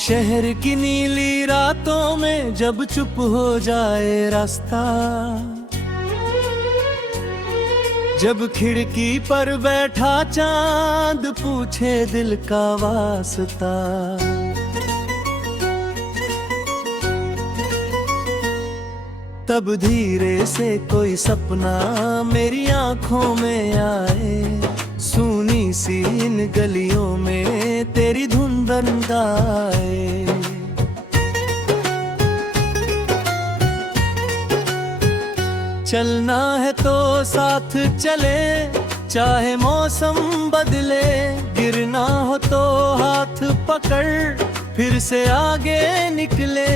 शहर की नीली रातों में जब चुप हो जाए रास्ता, जब खिड़की पर बैठा चांद पूछे दिल का वास्ता, तब धीरे से कोई सपना मेरी आंखों में आए। सूनी सी इन गलियों में तेरी धुन दंदाए। चलना है तो साथ चले, चाहे मौसम बदले। गिरना हो तो हाथ पकड़ फिर से आगे निकले।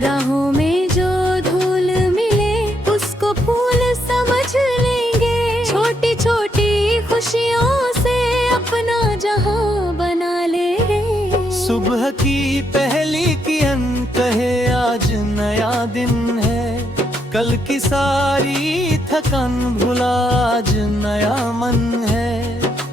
राहों में जो धूल मिले उसको फूल समझ लेंगे। छोटी छोटी खुशियों से अपना जहां बना ले। सुबह की पहली किरण कहे आज नया दिन है। कल की सारी थकान भुला आज नया मन है।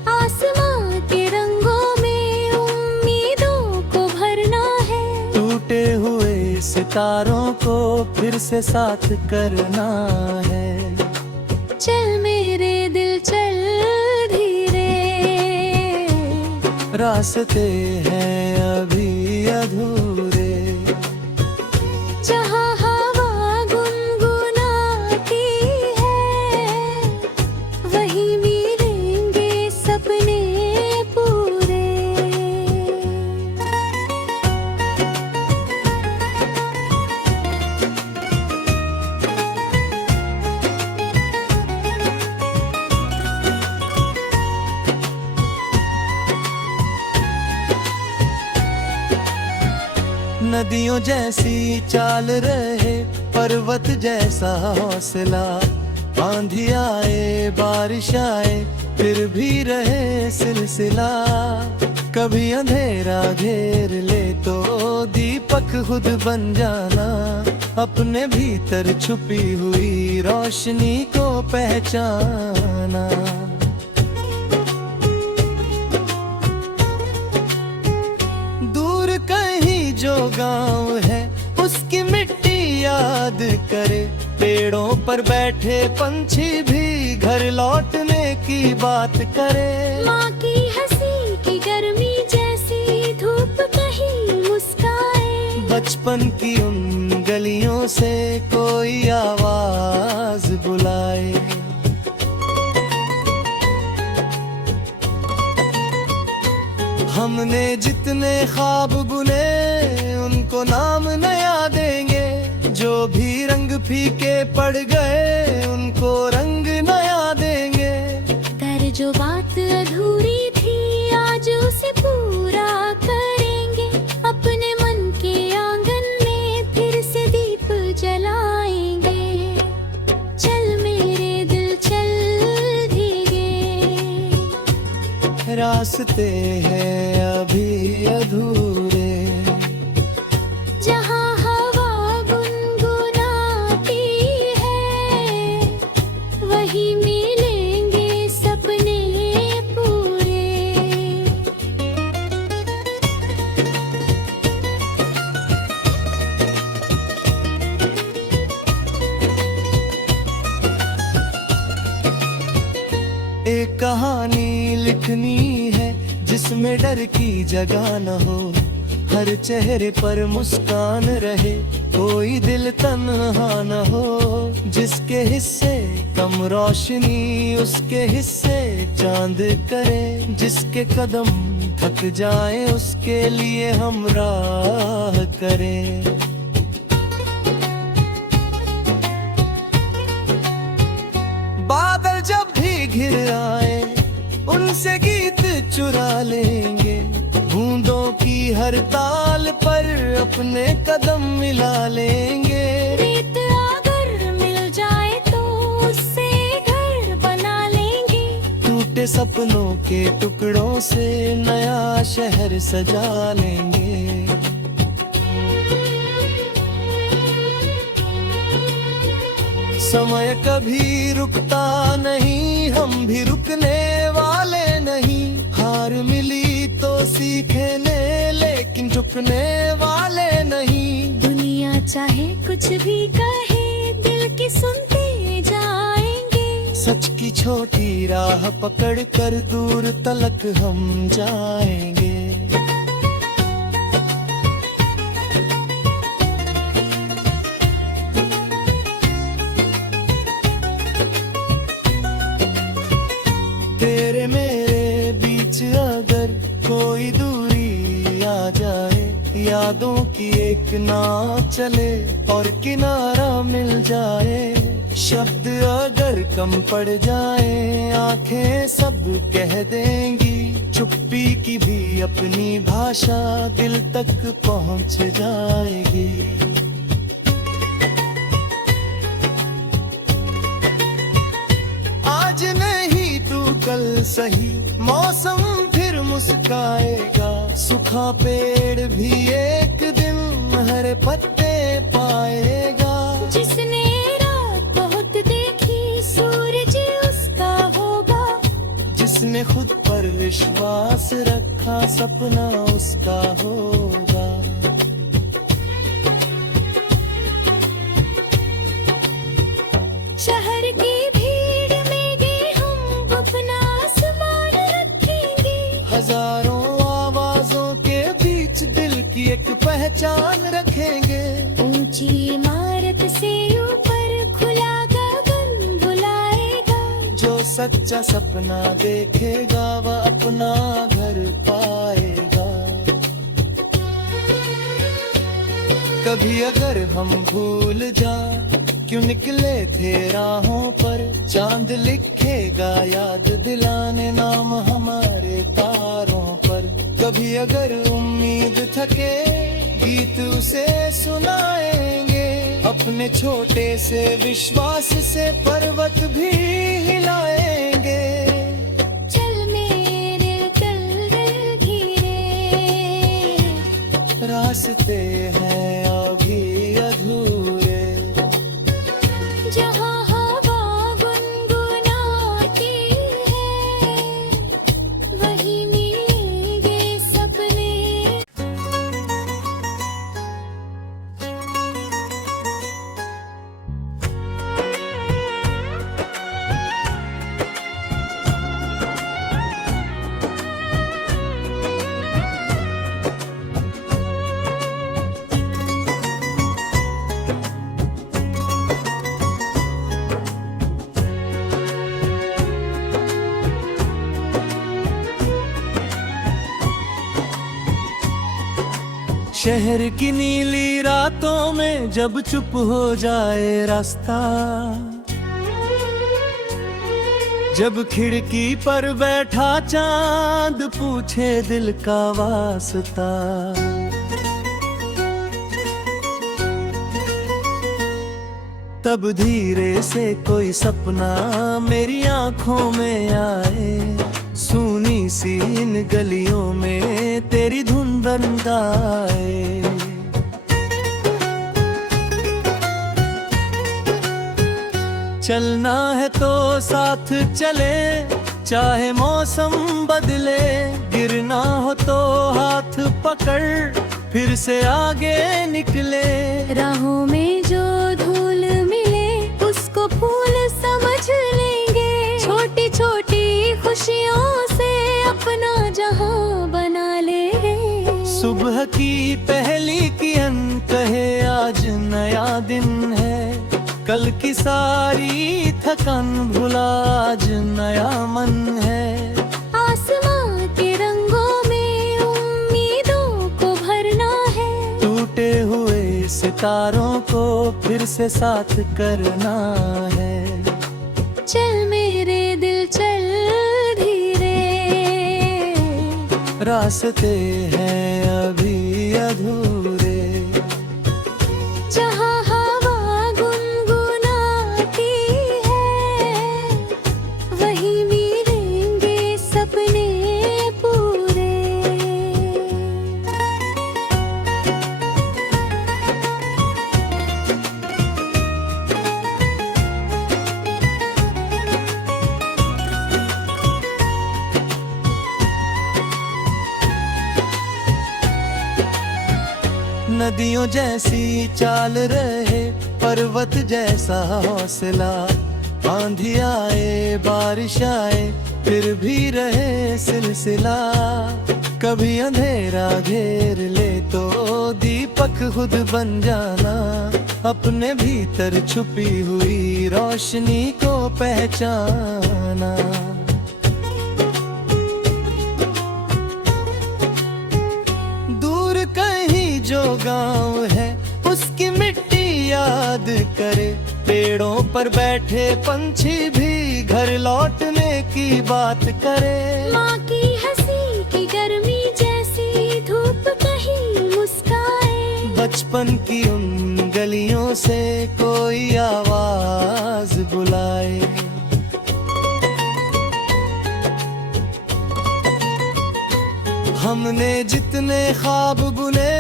आसमां के रंगों में उम्मीदों को भरना है। टूटे हुए सितारों को फिर से साथ करना है। चल मेरे दिल चल धीरे, रास्ते हैं अभी अधूरे। जहाँ हवा गुनगुनाती है वहीं मिलेंगे सपने पूरे। नदियों जैसी चाल रहे, पर्वत जैसा हौसला। आंधी आए बारिश आए फिर भी रहे सिलसिला। कभी अंधेरा घेर ले तो दीपक खुद बन जाना। अपने भीतर छुपी हुई रोशनी को पहचाना। दूर कहीं जो गांव है उसकी मिट्टी याद करे। पेड़ों पर बैठे पंछी भी घर लौटने की बात करे। माँ की हंसी की गर्मी जैसी धूप कहीं मुस्काए। बचपन की उन गलियों से कोई आवाज बुलाए। हमने जितने ख्वाब बुने उनको नाम नया देंगे। जो भी रंग फीके पड़ गए उनको रंग नया देंगे। कर जो बात अधूरी थी आज उसे पूरा करेंगे। अपने मन के आंगन में फिर से दीप जलाएंगे। चल मेरे दिल चल धीरे, रास्ते हैं अभी अधूरे। जहाँ हवा गुनगुनाती है वहीं मिलेंगे सपने पूरे। एक कहानी लिखनी है जिसमें डर की जगह न हो। हर चेहरे पर मुस्कान रहे, कोई दिल तन्हा न हो। जिसके हिस्से कम रोशनी उसके हिस्से चांद करे। जिसके कदम थक जाए उसके लिए हम राह करें। बादल जब भी घिर आए उनसे गीत चुरा लेंगे। बूंदों की हर ताल पर अपने कदम मिला लेंगे। रेत अगर मिल जाए तो उससे घर बना लेंगे। टूटे सपनों के टुकड़ों से नया शहर सजा लेंगे। समय कभी रुकता नहीं, हम भी रुकने वाले नहीं। हार मिली तो सीखने लेकिन झुकने वाले चाहे कुछ भी कहे दिल की सुनते जाएंगे। सच की छोटी राह पकड़ कर दूर तलक हम जाएंगे। तेरे मेरे बीच अगर कोई दूरी आ जाए, यादों की एक नाव चले और किनारा मिल जाए। शब्द अगर कम पड़ जाए आंखें सब कह देंगी, चुप्पी की भी अपनी भाषा दिल तक पहुंच जाएगी। आज नहीं तू कल सही मौसम फिर मुस्काएगा। सूखा पेड़ भी एक दिन हरे पत्ते पाएगा। जिसने रात बहुत देखी सूरज उसका होगा। जिसने खुद पर विश्वास रखा सपना उसका होगा। शहर की भीड़ में भी हम अपना आसमान रखेंगे। हजारों आवाजों के बीच दिल की एक पहचान रखेंगे। ऊंची इमारत से ऊपर खुला गगन बुलाएगा। जो सच्चा सपना देखेगा वह अपना घर पाएगा। कभी अगर हम भूल जा क्यों निकले थे राहों पर, चांद लिखेगा याद दिलाने नाम हमारे तारों पर। कभी अगर उम्मीद थके गीत उसे सुनाएंगे। अपने छोटे से विश्वास से पर्वत भी हिलाएंगे। चल मेरे चल धीरे, रास्ते हैं अभी अधूरे। जहाँ हवा गुनगुनाती है वहीं मिलेंगे सपने। शहर की नीली रातों में जब चुप हो जाए रास्ता, जब खिड़की पर बैठा चांद पूछे दिल का वास्ता, तब धीरे से कोई सपना मेरी आंखों में आए। सूनी सी इन गलियों में तेरी धुन गाए। चलना है तो साथ चले, चाहे मौसम बदले। गिरना हो तो हाथ पकड़ फिर से आगे निकले। राहों में जो धूल मिले उसको फूल समझ लेंगे। छोटी छोटी खुशियों से अपना जहां बना ले। सुबह की पहली किरण कहे आज नया दिन है। कल की सारी थकान भुला आज नया मन है। आसमां के रंगों में उम्मीदों को भरना है। टूटे हुए सितारों को फिर से साथ करना है। चल मेरे दिल चल धीरे, रास्ते हैं अभी अधूरे। जहाँ हवा गुनगुनाती है वहीं मिलेंगे सपने पूरे। नदियों जैसी चाल रहे, पर्वत जैसा हौसला। आंधी आए बारिश आए फिर भी रहे सिलसिला। कभी अंधेरा घेर ले तो दीपक खुद बन जाना। अपने भीतर छुपी हुई रोशनी को पहचाना। दूर कहीं जो गांव है उसकी मिट्टी याद करे। पेड़ों पर बैठे पंछी भी घर लौटने की बात करे। माँ की हंसी की गर्मी जैसी धूप कहीं मुस्काए। बचपन की उन गलियों से कोई आवाज बुलाए। हमने जितने ख्वाब बुने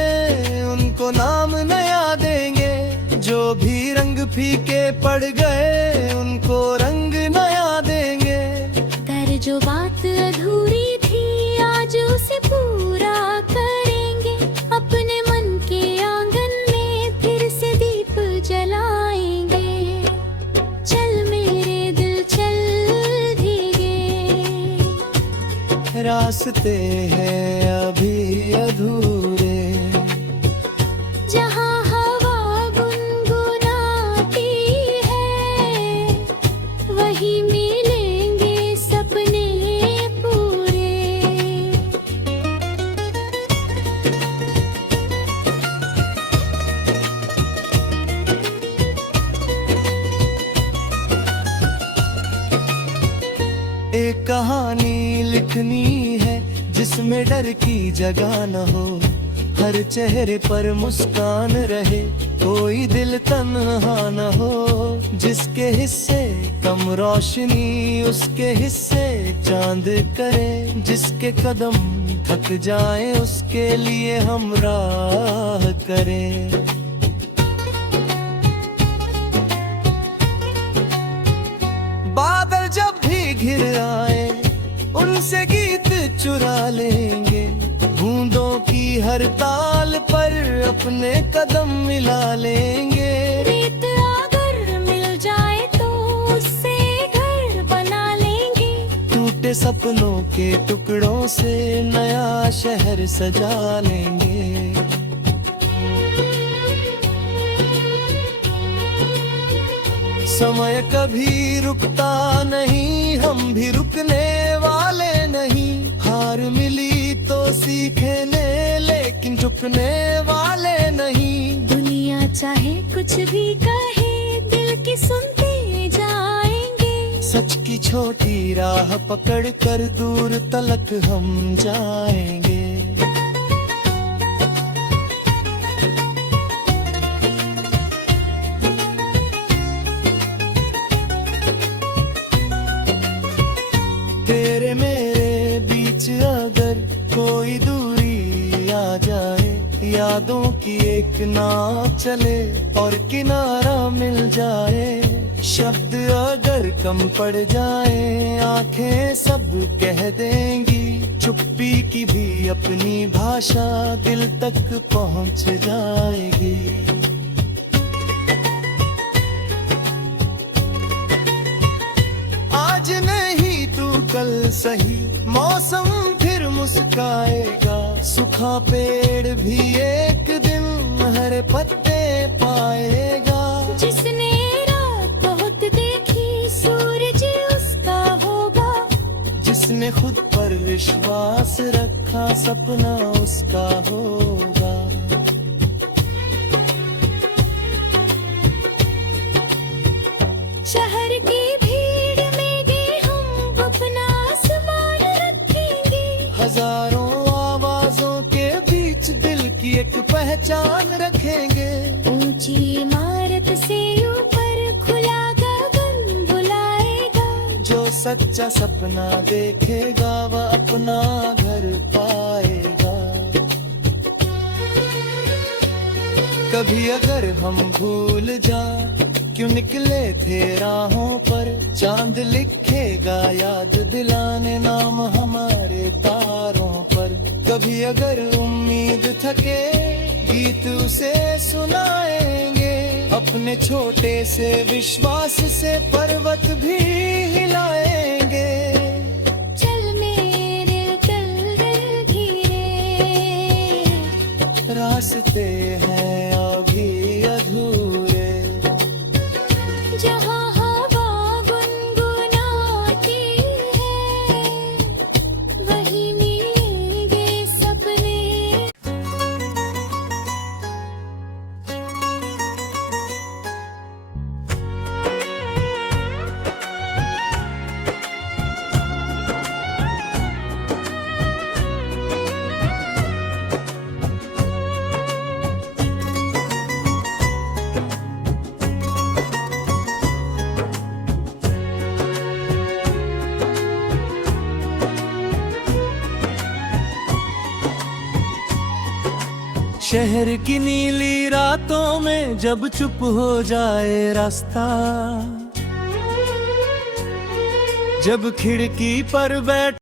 उनको नाम नया देंगे। जो भी रंग फीके पड़ गए उनको रंग नया देंगे। कर जो बात अधूरी थी आज उसे पूरा करेंगे। अपने मन के आंगन में फिर से दीप जलाएंगे। चल मेरे दिल चल भीगे। रास्ते हैं अभी अधूरे। जहाँ हवा गुनगुनाती है वही मिलेंगे सपने पूरे। एक कहानी लिखनी है जिसमें डर की जगह न हो। हर चेहरे पर मुस्कान रहे, कोई दिल तन्हा न हो। जिसके हिस्से कम रोशनी उसके हिस्से चांद करे। जिसके कदम थक जाए उसके लिए हम राह करें। बादल जब भी घिर आए उनसे गीत चुरा लेंगे। बूंदों की हर ताल पर अपने कदम मिला लेंगे। रेत अगर मिल जाए तो उससे घर बना लेंगे। टूटे सपनों के टुकड़ों से नया शहर सजा लेंगे। समय कभी रुकता नहीं, हम भी रुकने वाले नहीं। हार मिली तो सीखने लेकिन रुकने वाले नहीं। दुनिया चाहे कुछ भी कहे दिल की सुनते जाएंगे। सच की छोटी राह पकड़ कर दूर तलक हम जाएंगे। तेरे मेरे बीच अगर कोई दूरी आ जाए, यादों की एक नाव चले और किनारा मिल जाए। शब्द अगर कम पड़ जाए आंखें सब कह देंगी। चुप्पी की भी अपनी भाषा दिल तक पहुंच जाएगी। आज नहीं तू कल सही, मौसम फिर मुस्काएगा। सूखा पेड़ भी एक दिन हरे पत्ते पाएगा। जिसने रात बहुत देखी सूरज उसका होगा। जिसने खुद पर विश्वास रखा सपना उसका होगा। शहर की भीड़ में भी हम अपना आसमान रखेंगे। हजारों आवाजों के बीच दिल की एक पहचान रखेंगे। ऊंची इमारत से ऊपर खुला गगन बुलाएगा। जो सच्चा सपना देखेगा वह अपना घर पाएगा। कभी अगर हम भूल जाएं क्यों निकले थे राहों पर, चांद लिखेगा याद दिलाने नाम हमारे तारों पर। कभी अगर उम्मीद थके गीत उसे सुनाएंगे। अपने छोटे से विश्वास से पर्वत भी हिलाएंगे। चल मेरे चल धीरे, रास्ते हैं अभी अधूरे। जहाँ हवा गुनगुनाती है वही मिलेंगे सपने। शहर की नीली रातों में जब चुप हो जाए रास्ता, जब खिड़की पर बैठ